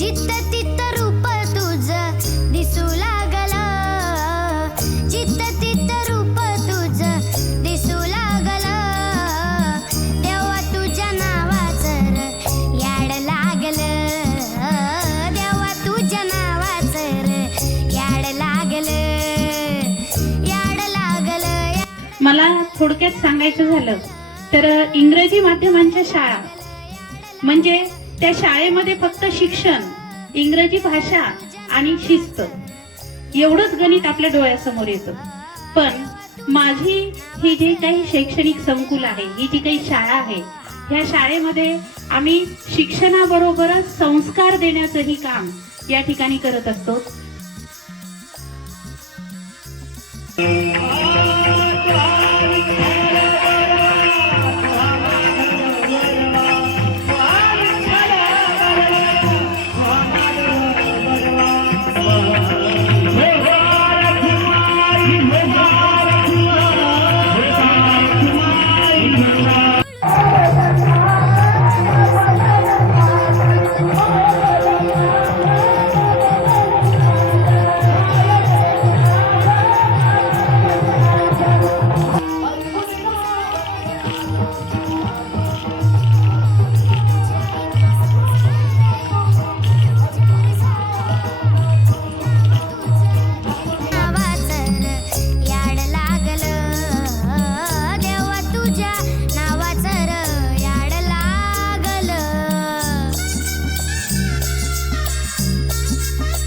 जित्त तित्त रूप तुझ दिसू लागला. जित्त तित्त रूप तुझ दिसू लागला. तेव्हा तुझ्या नावाचं याड लागलं. देवा तुझ्या नावाचं याड लागलं. याड लागलं या- मला थोडक्यात सांगायचं झालं तर इंग्रजी माध्यमांच्या शाळा म्हणजे त्या शाळेमध्ये फक्त शिक्षण इंग्रजी भाषा आणि शिस्त. एवढंच गणित आपल्या डोळ्यासमोर येतं. पण माझी ही जी काही शैक्षणिक संकुल आहे ही जी काही शाळा आहे ह्या शाळेमध्ये आम्ही शिक्षणाबरोबरच संस्कार देण्याचंही काम या ठिकाणी करत असतो.